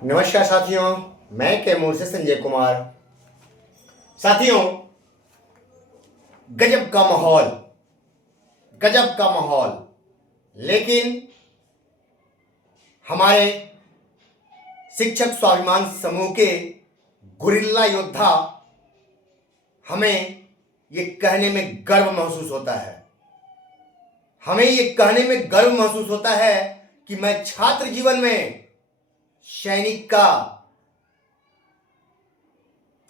नमस्कार साथियों, मैं कैमूर से संजय कुमार। साथियों, गजब का माहौल, गजब का माहौल। लेकिन हमारे शिक्षक स्वाभिमान समूह के गुरिल्ला योद्धा, हमें ये कहने में गर्व महसूस होता है, हमें ये कहने में गर्व महसूस होता है कि मैं छात्र जीवन में सैनिक का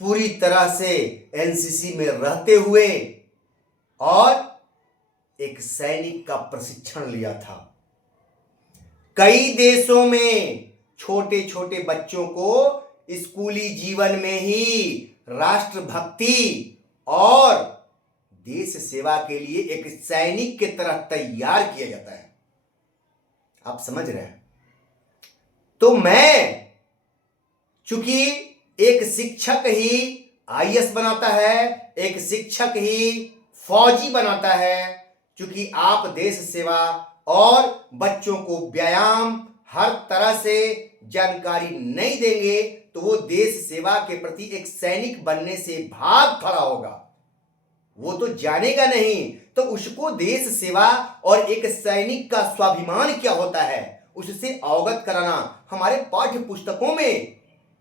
पूरी तरह से एनसीसी में रहते हुए और एक सैनिक का प्रशिक्षण लिया था। कई देशों में छोटे छोटे बच्चों को स्कूली जीवन में ही राष्ट्रभक्ति और देश सेवा के लिए एक सैनिक की तरह तैयार किया जाता है। आप समझ रहे हैं? तो मैं, चूंकि एक शिक्षक ही आईएएस बनाता है, एक शिक्षक ही फौजी बनाता है, क्योंकि आप देश सेवा और बच्चों को व्यायाम हर तरह से जानकारी नहीं देंगे तो वो देश सेवा के प्रति एक सैनिक बनने से भाग खड़ा होगा। वो तो जानेगा नहीं, तो उसको देश सेवा और एक सैनिक का स्वाभिमान क्या होता है उससे अवगत कराना। हमारे पाठ्य पुस्तकों में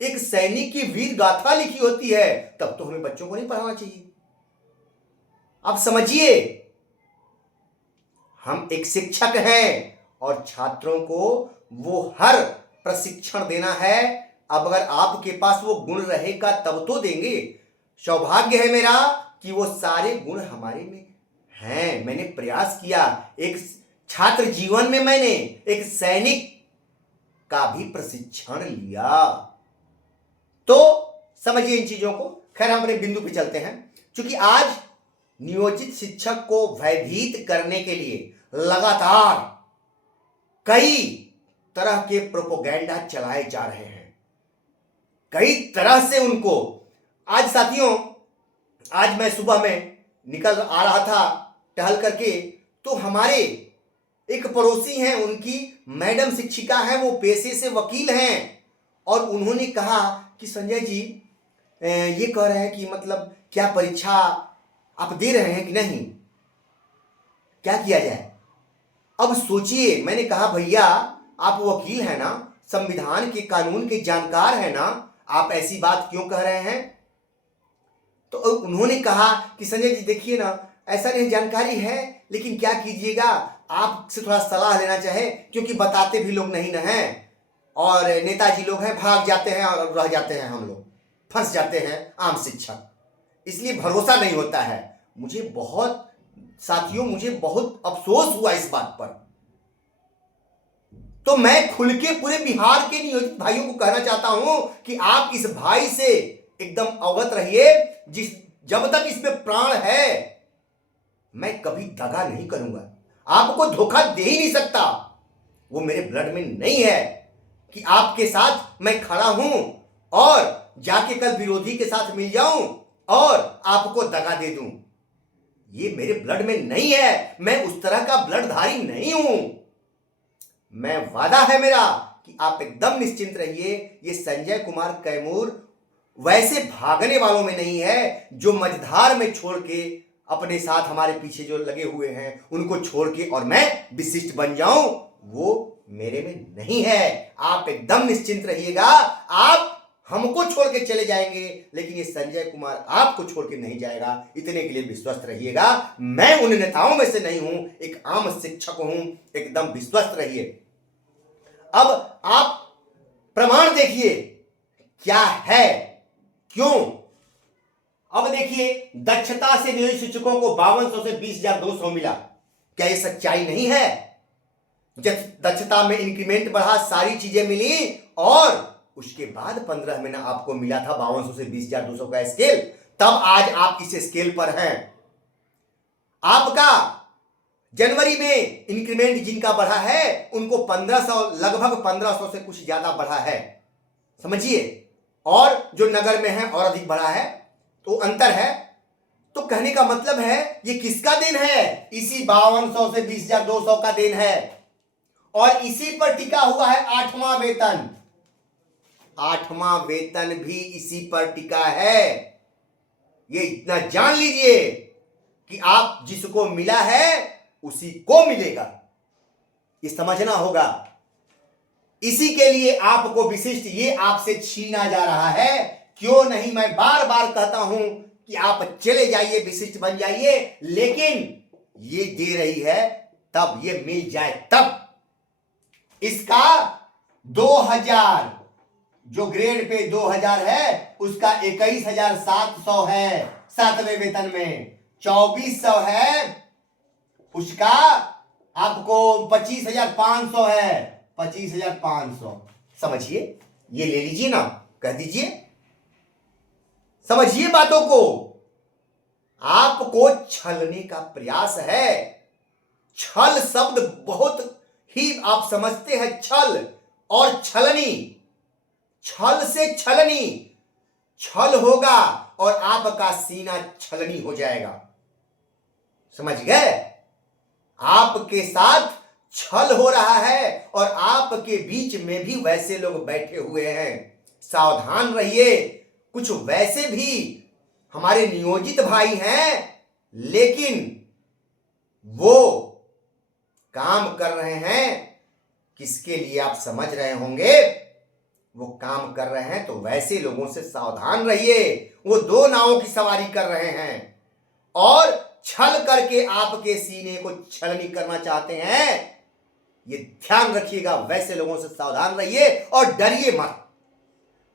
एक सैनिक की वीर गाथा लिखी होती है, तब तो हमें बच्चों को नहीं पढ़ाना चाहिए। आप समझिए, हम एक शिक्षक हैं और छात्रों को वो हर प्रशिक्षण देना है। अब अगर आपके पास वो गुण रहेगा तब तो देंगे। सौभाग्य है मेरा कि वो सारे गुण हमारे में हैं। मैंने प्रयास किया, एक छात्र जीवन में मैंने एक सैनिक का भी प्रशिक्षण लिया। तो समझिए इन चीजों को। खैर, हम अपने बिंदु पे चलते हैं। क्योंकि आज नियोजित शिक्षक को भयभीत करने के लिए लगातार कई तरह के प्रोपोगेंडा चलाए जा रहे हैं, कई तरह से उनको। आज साथियों, आज मैं सुबह में निकल आ रहा था टहल करके, तो हमारे एक पड़ोसी हैं, उनकी मैडम शिक्षिका हैं, वो पेशे से वकील हैं, और उन्होंने कहा कि संजय जी, ये कह रहे हैं कि मतलब क्या परीक्षा आप दे रहे हैं कि नहीं, क्या किया जाए। अब सोचिए, मैंने कहा भैया आप वकील हैं ना, संविधान के कानून के जानकार हैं ना, आप ऐसी बात क्यों कह रहे हैं। तो उन्होंने कहा कि संजय जी देखिए ना, ऐसा नहीं, जानकारी है लेकिन क्या कीजिएगा, आपसे थोड़ा सलाह लेना चाहे, क्योंकि बताते भी लोग नहीं ना हैं, और नेताजी लोग हैं, भाग जाते हैं और रह जाते हैं, हम लोग फंस जाते हैं आम शिक्षक, इसलिए भरोसा नहीं होता है। मुझे बहुत साथियों, मुझे बहुत अफसोस हुआ इस बात पर। तो मैं खुल के पूरे बिहार के नियोजित भाइयों को कहना चाहता हूं कि आप इस भाई से एकदम अवगत रहिए, जब तक इसमें प्राण है मैं कभी दगा नहीं करूंगा, आपको धोखा दे ही नहीं सकता। वो मेरे ब्लड में नहीं है कि आपके साथ मैं खड़ा हूं और जाके कल विरोधी के साथ मिल जाऊं और आपको दगा दे दूं। ये मेरे ब्लड में नहीं है, मैं उस तरह का ब्लडधारी नहीं हूं। मैं वादा है मेरा कि आप एकदम निश्चिंत रहिए, ये संजय कुमार कैमूर वैसे भागने वालों में नहीं है जो मझधार में छोड़ के अपने साथ हमारे पीछे जो लगे हुए हैं उनको छोड़ के और मैं विशिष्ट बन जाऊं, वो मेरे में नहीं है। आप एकदम निश्चिंत रहिएगा, आप हमको छोड़ के चले जाएंगे लेकिन ये संजय कुमार आपको छोड़ के नहीं जाएगा, इतने के लिए विश्वस्त रहिएगा। मैं उन नेताओं में से नहीं हूं, एक आम शिक्षक हूं, एकदम विश्वस्त रहिए। अब आप प्रमाण देखिए क्या है, क्यों। अब देखिए, दक्षता से नियोजित शिक्षकों को 5200 से 20,200 मिला। क्या ये सच्चाई नहीं है? दक्षता में इंक्रीमेंट बढ़ा, सारी चीजें मिली, और उसके बाद 15 महीना आपको मिला था 5200 से 20,200 का स्केल। तब आज आप इस स्केल पर हैं। आपका जनवरी में इंक्रीमेंट जिनका बढ़ा है उनको 1500, लगभग 1500 से कुछ ज्यादा बढ़ा है, समझिए, और जो नगर में है और अधिक बढ़ा है, तो अंतर है। तो कहने का मतलब है ये किसका देन है? इसी 5200 से 20,200 का देन है, और इसी पर टिका हुआ है 8वां वेतन। 8वां वेतन भी इसी पर टिका है। ये इतना जान लीजिए कि आप जिसको मिला है उसी को मिलेगा, ये समझना होगा। इसी के लिए आपको विशिष्ट ये आपसे छीना जा रहा है। क्यों नहीं, मैं बार बार कहता हूं कि आप चले जाइए, विशिष्ट बन जाइए, लेकिन ये दे रही है तब, ये मिल जाए तब। इसका 2000 जो ग्रेड पे 2000 है उसका 21,700 है 7वें वेतन में, 2400 है उसका, आपको 25,500 है 25,500। समझिए, ये ले लीजिए ना, कह दीजिए, समझिए बातों को। आपको छलने का प्रयास है। छल शब्द बहुत ही आप समझते हैं, छल और छलनी, छल से छलनी, छल होगा और आपका सीना छलनी हो जाएगा। समझ गए? आपके साथ छल हो रहा है और आपके बीच में भी वैसे लोग बैठे हुए हैं। सावधान रहिए। कुछ वैसे भी हमारे नियोजित भाई हैं, लेकिन वो काम कर रहे हैं किसके लिए आप समझ रहे होंगे। वो काम कर रहे हैं तो वैसे लोगों से सावधान रहिए। वो 2 नावों की सवारी कर रहे हैं और छल करके आपके सीने को छलनी करना चाहते हैं। ये ध्यान रखिएगा, वैसे लोगों से सावधान रहिए और डरिए मत।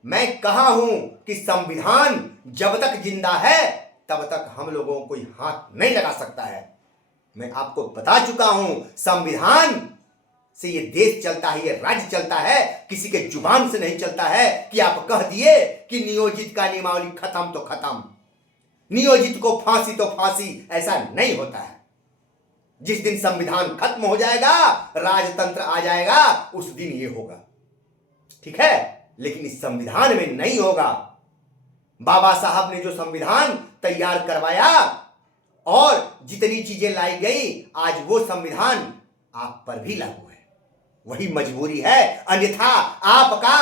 मैं कहा हूं कि संविधान जब तक जिंदा है तब तक हम लोगों को कोई हाथ नहीं लगा सकता है। मैं आपको बता चुका हूं, संविधान से ये देश चलता है, ये राज्य चलता है, किसी के जुबान से नहीं चलता है कि आप कह दिए कि नियोजित का नियमावली खत्म तो खत्म, नियोजित को फांसी तो फांसी। ऐसा नहीं होता है। जिस दिन संविधान खत्म हो जाएगा, राजतंत्र आ जाएगा, उस दिन ये होगा, ठीक है? लेकिन इस संविधान में नहीं होगा। बाबा साहब ने जो संविधान तैयार करवाया और जितनी चीजें लाई गई, आज वो संविधान आप पर भी लागू है। वही मजबूरी है, अन्यथा आपका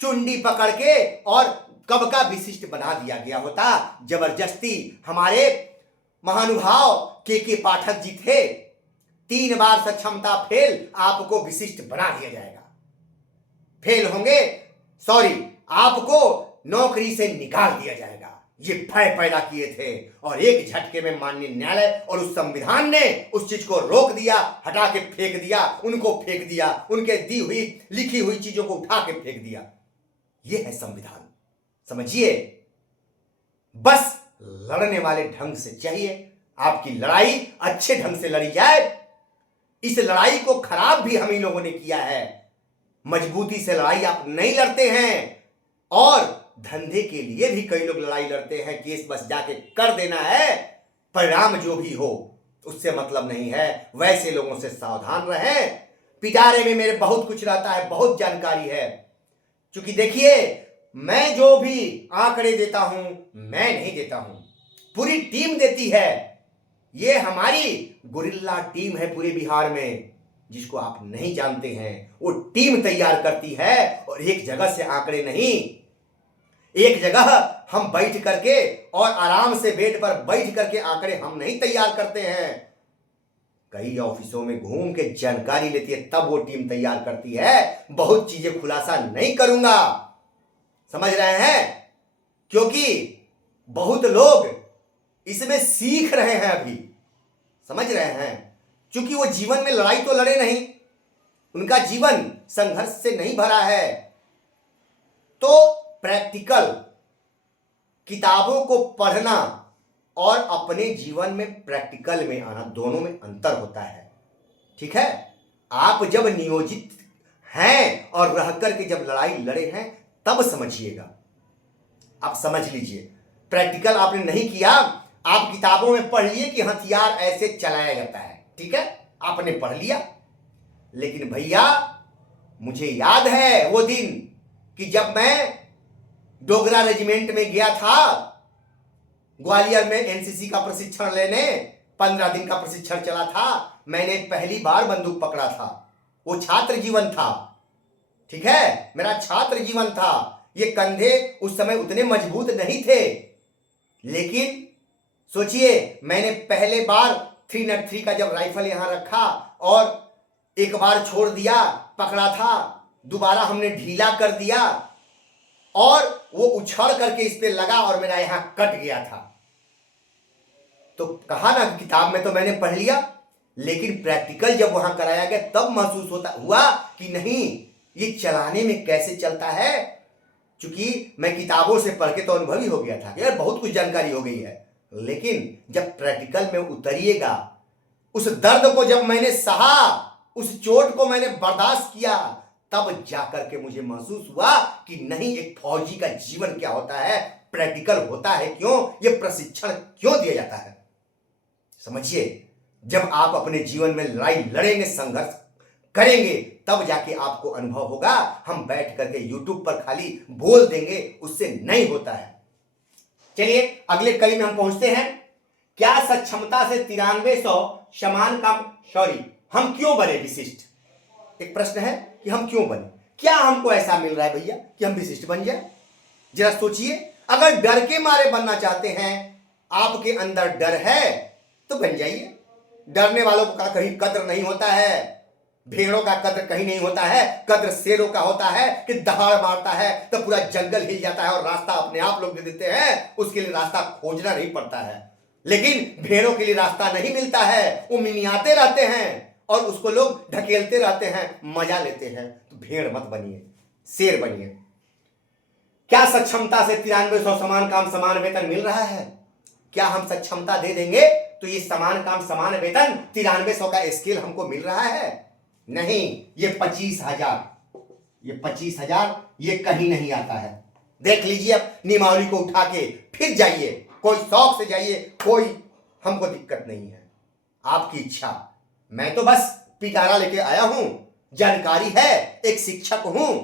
चुंडी पकड़ के और कब का विशिष्ट बना दिया गया होता। जबरदस्ती हमारे महानुभाव के पाठक जी थे, 3 बार सक्षमता फेल, आपको विशिष्ट बना दिया जाएगा। फेल होंगे, सॉरी, आपको नौकरी से निकाल दिया जाएगा। ये भय पैदा किए थे और एक झटके में माननीय न्यायालय और उस संविधान ने उस चीज को रोक दिया, हटा के फेंक दिया, उनको फेंक दिया, उनके दी हुई लिखी हुई चीजों को उठा के फेंक दिया। ये है संविधान, समझिए। बस लड़ने वाले ढंग से चाहिए। आपकी लड़ाई अच्छे ढंग से लड़ी जाए। इस लड़ाई को खराब भी हम ही लोगों ने किया है। मजबूती से लड़ाई आप नहीं लड़ते हैं और धंधे के लिए भी कई लोग लड़ाई लड़ते हैं। केस बस जाके कर देना है, परिणाम जो भी हो उससे मतलब नहीं है। वैसे लोगों से सावधान रहें। पिटारे में मेरे बहुत कुछ रहता है, बहुत जानकारी है। क्योंकि देखिए, मैं जो भी आंकड़े देता हूं मैं नहीं देता हूं, पूरी टीम देती है। ये हमारी गुरिल्ला टीम है पूरे बिहार में, जिसको आप नहीं जानते हैं। वो टीम तैयार करती है और एक जगह से आंकड़े नहीं, एक जगह हम बैठ करके और आराम से बेड पर बैठ करके आंकड़े हम नहीं तैयार करते हैं। कई ऑफिसों में घूम के जानकारी लेती है, तब वो टीम तैयार करती है। बहुत चीजें खुलासा नहीं करूंगा, समझ रहे हैं? क्योंकि बहुत लोग इसमें सीख रहे हैं अभी, समझ रहे हैं? क्योंकि वो जीवन में लड़ाई तो लड़े नहीं, उनका जीवन संघर्ष से नहीं भरा है। तो प्रैक्टिकल किताबों को पढ़ना और अपने जीवन में प्रैक्टिकल में आना, दोनों में अंतर होता है, ठीक है? आप जब नियोजित हैं और रह करके जब लड़ाई लड़े हैं तब समझिएगा। आप समझ लीजिए, प्रैक्टिकल आपने नहीं किया, आप किताबों में पढ़ लिए कि हथियार ऐसे चलाया जाता है, ठीक है, आपने पढ़ लिया। लेकिन भैया, मुझे याद है वो दिन कि जब मैं डोगरा रेजिमेंट में गया था ग्वालियर में एनसीसी का प्रशिक्षण लेने। 15 दिन का प्रशिक्षण चला था। मैंने पहली बार बंदूक पकड़ा था। वो छात्र जीवन था, ठीक है, मेरा छात्र जीवन था। ये कंधे उस समय उतने मजबूत नहीं थे, लेकिन सोचिए मैंने पहले बार 303 का जब राइफल यहां रखा और एक बार छोड़ दिया, पकड़ा था, दोबारा हमने ढीला कर दिया और वो उछाल करके इस पे लगा और मेरा यहां कट गया था। तो कहा ना, किताब में तो मैंने पढ़ लिया, लेकिन प्रैक्टिकल जब वहां कराया गया तब महसूस हुआ कि नहीं, ये चलाने में कैसे चलता है। क्योंकि मैं किताबों से पढ़ के तो अनुभवी हो गया था कि यार बहुत कुछ जानकारी हो गई है, लेकिन जब प्रैक्टिकल में उतरिएगा, उस दर्द को जब मैंने सहा, उस चोट को मैंने बर्दाश्त किया, तब जाकर के मुझे महसूस हुआ कि नहीं, एक फौजी का जीवन क्या होता है, प्रैक्टिकल होता है क्यों, ये प्रशिक्षण क्यों दिया जाता है। समझिए, जब आप अपने जीवन में लड़ाई लड़ेंगे, संघर्ष करेंगे, तब जाके आपको अनुभव होगा। हम बैठ करके यूट्यूब पर खाली बोल देंगे, उससे नहीं होता है। चलिए अगले कड़ी में हम पहुंचते हैं। क्या सक्षमता से 9300 समान काम, सॉरी, हम क्यों बने विशिष्ट? एक प्रश्न है कि हम क्यों बने, क्या हमको ऐसा मिल रहा है भैया कि हम विशिष्ट बन जाए? जरा सोचिए, अगर डर के मारे बनना चाहते हैं, आपके अंदर डर है तो बन जाइए। डरने वालों का कहीं कद्र नहीं होता है, भेड़ों का कद्र कहीं नहीं होता है, कद्र शेरों का होता है कि दहाड़ मारता है तो पूरा जंगल हिल जाता है और रास्ता अपने आप लोग दे देते हैं, उसके लिए रास्ता खोजना नहीं पड़ता है। लेकिन भेड़ों के लिए रास्ता नहीं मिलता है, वो मिनियाते रहते हैं और उसको लोग ढकेलते रहते हैं, मजा लेते हैं। तो भेड़ मत बनिए, शेर बनिए। क्या सक्षमता से 9300 समान काम समान वेतन मिल रहा है? क्या हम सक्षमता दे देंगे तो ये समान काम समान वेतन 9300 का स्केल हमको मिल रहा है? नहीं, ये 25,000, ये 25,000 ये कहीं नहीं आता है। देख लीजिए, अब नियमावली को उठा के फिर जाइए, कोई शौक से जाइए, कोई हमको दिक्कत नहीं है, आपकी इच्छा। मैं तो बस पिटारा लेके आया हूं, जानकारी है, एक शिक्षक हूं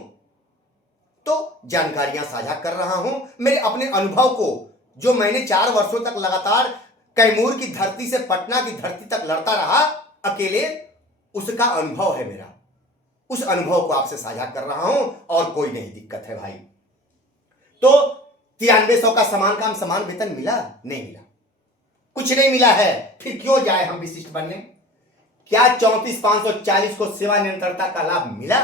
तो जानकारियां साझा कर रहा हूं। मेरे अपने अनुभव को, जो मैंने 4 वर्षों तक लगातार कैमूर की धरती से पटना की धरती तक लड़ता रहा अकेले, उसका अनुभव है मेरा, उस अनुभव को आपसे साझा कर रहा हूं और कोई नहीं दिक्कत है भाई। तो 9300 का समान काम समान वेतन मिला? नहीं मिला, कुछ नहीं मिला है, फिर क्यों जाए हम विशिष्ट बनने? क्या 34,540 को सेवा निरंतरता का लाभ मिला?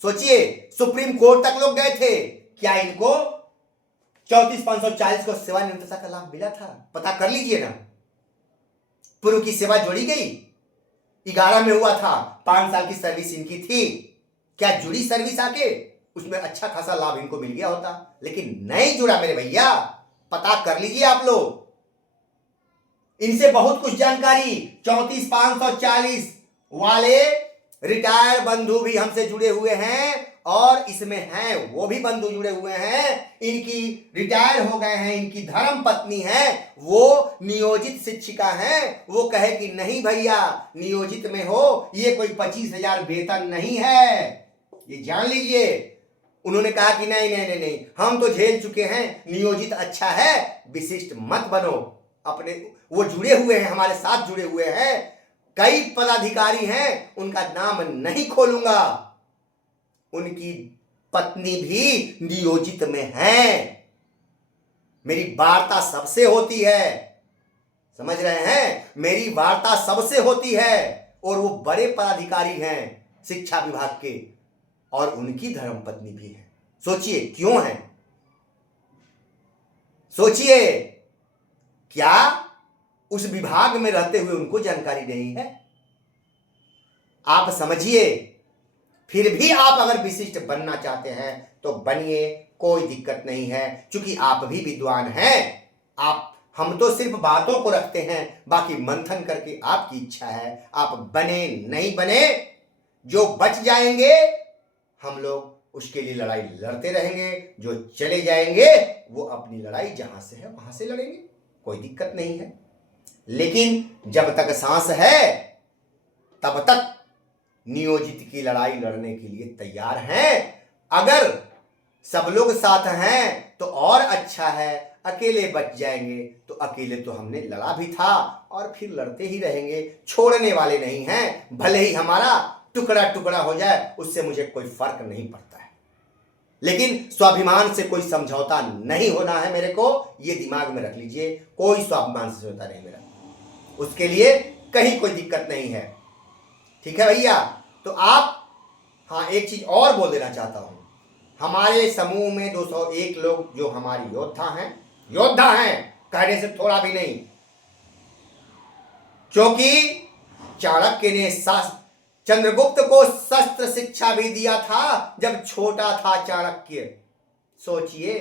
सोचिए, सुप्रीम कोर्ट तक लोग गए थे, क्या इनको 34,540 को सेवा निरंतरता का लाभ मिला था? पता कर लीजिए ना। पूर्व की सेवा जोड़ी गई, 11 में हुआ था, 5 साल की सर्विस इनकी थी, क्या जुड़ी सर्विस आके उसमें अच्छा खासा लाभ इनको मिल गया होता? लेकिन नहीं जुड़ा मेरे भैया, पता कर लीजिए आप लोग, इनसे बहुत कुछ जानकारी। 34,540 वाले रिटायर बंधु भी हमसे जुड़े हुए हैं और इसमें हैं वो भी बंधु जुड़े हुए हैं, इनकी रिटायर हो गए हैं, इनकी धर्म पत्नी है, वो नियोजित शिक्षिका हैं। वो कहे कि नहीं भैया, नियोजित में हो, ये कोई 25,000 वेतन नहीं है, ये जान लीजिए। उन्होंने कहा कि नहीं नहीं नहीं नहीं, हम तो झेल चुके हैं, नियोजित अच्छा है, विशिष्ट मत बनो। अपने वो जुड़े हुए हैं, हमारे साथ जुड़े हुए हैं, कई पदाधिकारी हैं, उनका नाम नहीं खोलूंगा, उनकी पत्नी भी नियोजित में है। मेरी वार्ता सबसे होती है, समझ रहे हैं, मेरी वार्ता सबसे होती है और वो बड़े पदाधिकारी हैं शिक्षा विभाग के और उनकी धर्मपत्नी भी है। सोचिए क्यों है, सोचिए, क्या उस विभाग में रहते हुए उनको जानकारी नहीं है? आप समझिए, फिर भी आप अगर विशिष्ट बनना चाहते हैं तो बनिए, कोई दिक्कत नहीं है, क्योंकि आप भी विद्वान हैं। हम तो सिर्फ बातों को रखते हैं, बाकी मंथन करके आपकी इच्छा है, आप बने नहीं बने, जो बच जाएंगे हम लोग उसके लिए लड़ाई लड़ते रहेंगे, जो चले जाएंगे वो अपनी लड़ाई जहां से है वहां से लड़ेंगे, कोई दिक्कत नहीं है। लेकिन जब तक सांस है तब तक नियोजित की लड़ाई लड़ने के लिए तैयार हैं। अगर सब लोग साथ हैं तो और अच्छा है, अकेले बच जाएंगे तो अकेले तो हमने लड़ा भी था और फिर लड़ते ही रहेंगे, छोड़ने वाले नहीं हैं। भले ही हमारा टुकड़ा टुकड़ा हो जाए, उससे मुझे कोई फर्क नहीं पड़ता है, लेकिन स्वाभिमान से कोई समझौता नहीं होना है मेरे को, ये दिमाग में रख लीजिए। कोई स्वाभिमान से समझौता नहीं मेरा, उसके लिए कहीं कोई दिक्कत नहीं है। ठीक है भैया। तो आप, हाँ एक चीज और बोल देना चाहता हूं, हमारे समूह में 201 लोग जो हमारी योद्धा हैं, कहने से थोड़ा भी नहीं, क्योंकि चाणक्य ने चंद्रगुप्त को शस्त्र शिक्षा भी दिया था जब छोटा था चाणक्य। सोचिए,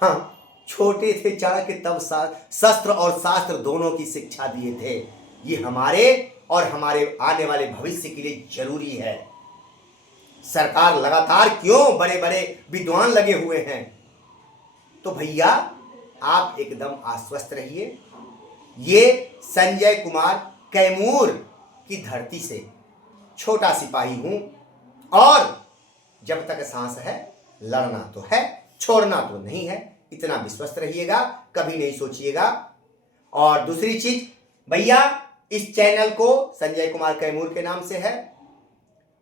हाँ छोटे थे चाणक्य तब शस्त्र और शास्त्र दोनों की शिक्षा दिए थे। ये हमारे और हमारे आने वाले भविष्य के लिए जरूरी है। सरकार लगातार क्यों, बड़े बड़े विद्वान लगे हुए हैं। तो भैया आप एकदम आश्वस्त रहिए। ये संजय कुमार कैमूर की धरती से छोटा सिपाही हूं, और जब तक सांस है लड़ना तो है, छोड़ना तो नहीं है। इतना विश्वस्त रहिएगा, कभी नहीं सोचिएगा। और दूसरी चीज भैया, इस चैनल को संजय कुमार कैमूर के नाम से है।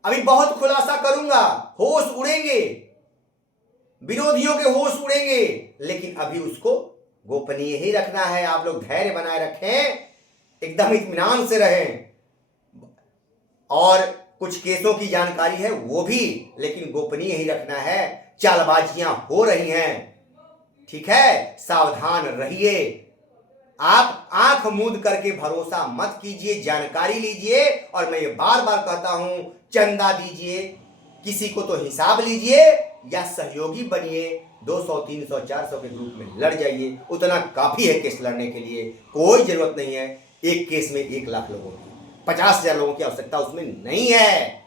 अभी बहुत खुलासा करूंगा, होश उड़ेंगे, विरोधियों के होश उड़ेंगे, लेकिन अभी उसको गोपनीय ही रखना है। आप लोग धैर्य बनाए रखें, एकदम इत्मीनान से रहें। और कुछ केसों की जानकारी है वो भी, लेकिन गोपनीय ही रखना है। चालबाजियां हो रही हैं, ठीक है, सावधान रहिए। आप आंख मूंद करके भरोसा मत कीजिए, जानकारी लीजिए। और मैं ये बार बार कहता हूं, चंदा दीजिए, किसी को तो हिसाब लीजिए, या सहयोगी बनिए। 200, 300, 400 के ग्रुप में लड़ जाइए, उतना काफी है केस लड़ने के लिए। कोई जरूरत नहीं है एक केस में 1 लाख लोगों की, 50,000 लोगों की आवश्यकता उसमें नहीं है।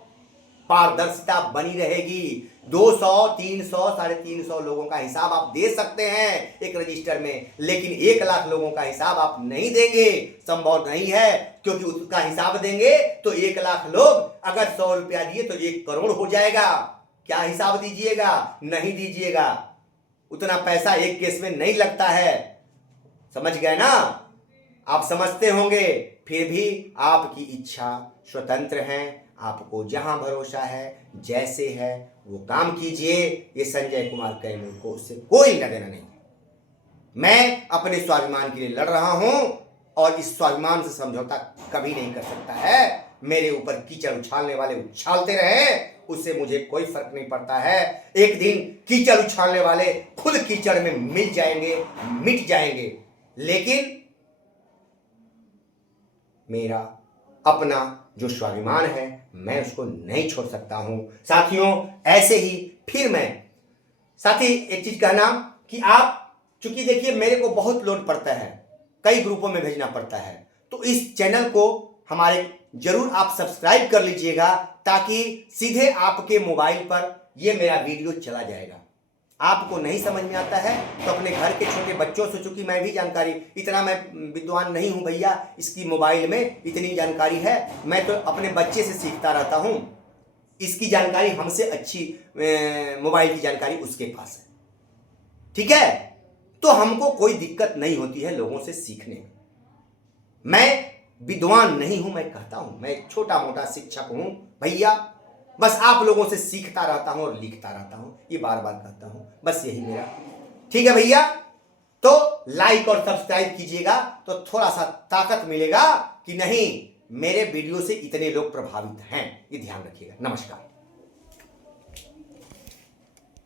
पारदर्शिता बनी रहेगी। 200, 300, 350 लोगों का हिसाब आप दे सकते हैं एक रजिस्टर में, लेकिन 1 लाख लोगों का हिसाब आप नहीं देंगे, संभव नहीं है। क्योंकि उसका हिसाब देंगे तो 1 लाख लोग अगर 100 रुपया दिए तो 1 करोड़ हो जाएगा। क्या हिसाब दीजिएगा? नहीं दीजिएगा। उतना पैसा एक केस में नहीं लगता है, समझ गए ना? आप समझते होंगे। फिर भी आपकी इच्छा स्वतंत्र है, आपको जहां भरोसा है, जैसे है वो काम कीजिए। ये संजय कुमार कैमूर को उससे कोई लेना नहीं। मैं अपने स्वाभिमान के लिए लड़ रहा हूं, और इस स्वाभिमान से समझौता कभी नहीं कर सकता है। मेरे ऊपर कीचड़ उछालने वाले उछालते रहे, उससे मुझे कोई फर्क नहीं पड़ता है। एक दिन कीचड़ उछालने वाले खुद कीचड़ में मिल जाएंगे, मिट जाएंगे, लेकिन मेरा अपना जो स्वाभिमान है मैं उसको नहीं छोड़ सकता हूं। साथियों, ऐसे ही फिर मैं साथी एक चीज कहना कि आप, चूंकि देखिए मेरे को बहुत लोड पड़ता है, कई ग्रुपों में भेजना पड़ता है, तो इस चैनल को हमारे जरूर आप सब्सक्राइब कर लीजिएगा, ताकि सीधे आपके मोबाइल पर यह मेरा वीडियो चला जाएगा। आपको नहीं समझ में आता है तो अपने घर के छोटे बच्चों से, चूंकि मैं भी जानकारी, इतना मैं विद्वान नहीं हूं भैया, इसकी मोबाइल में इतनी जानकारी है, मैं तो अपने बच्चे से सीखता रहता हूं। इसकी जानकारी हमसे अच्छी मोबाइल की जानकारी उसके पास है, ठीक है? तो हमको कोई दिक्कत नहीं होती है लोगों से सीखने में। मैं विद्वान नहीं हूं, मैं कहता हूं, मैं छोटा मोटा शिक्षक हूं भैया। बस आप लोगों से सीखता रहता हूं और लिखता रहता हूं, ये बार बार कहता हूं, बस यही मेरा। ठीक है भैया, तो लाइक और सब्सक्राइब कीजिएगा, तो थोड़ा सा ताकत मिलेगा कि नहीं मेरे वीडियो से इतने लोग प्रभावित हैं, ये ध्यान रखिएगा। नमस्कार।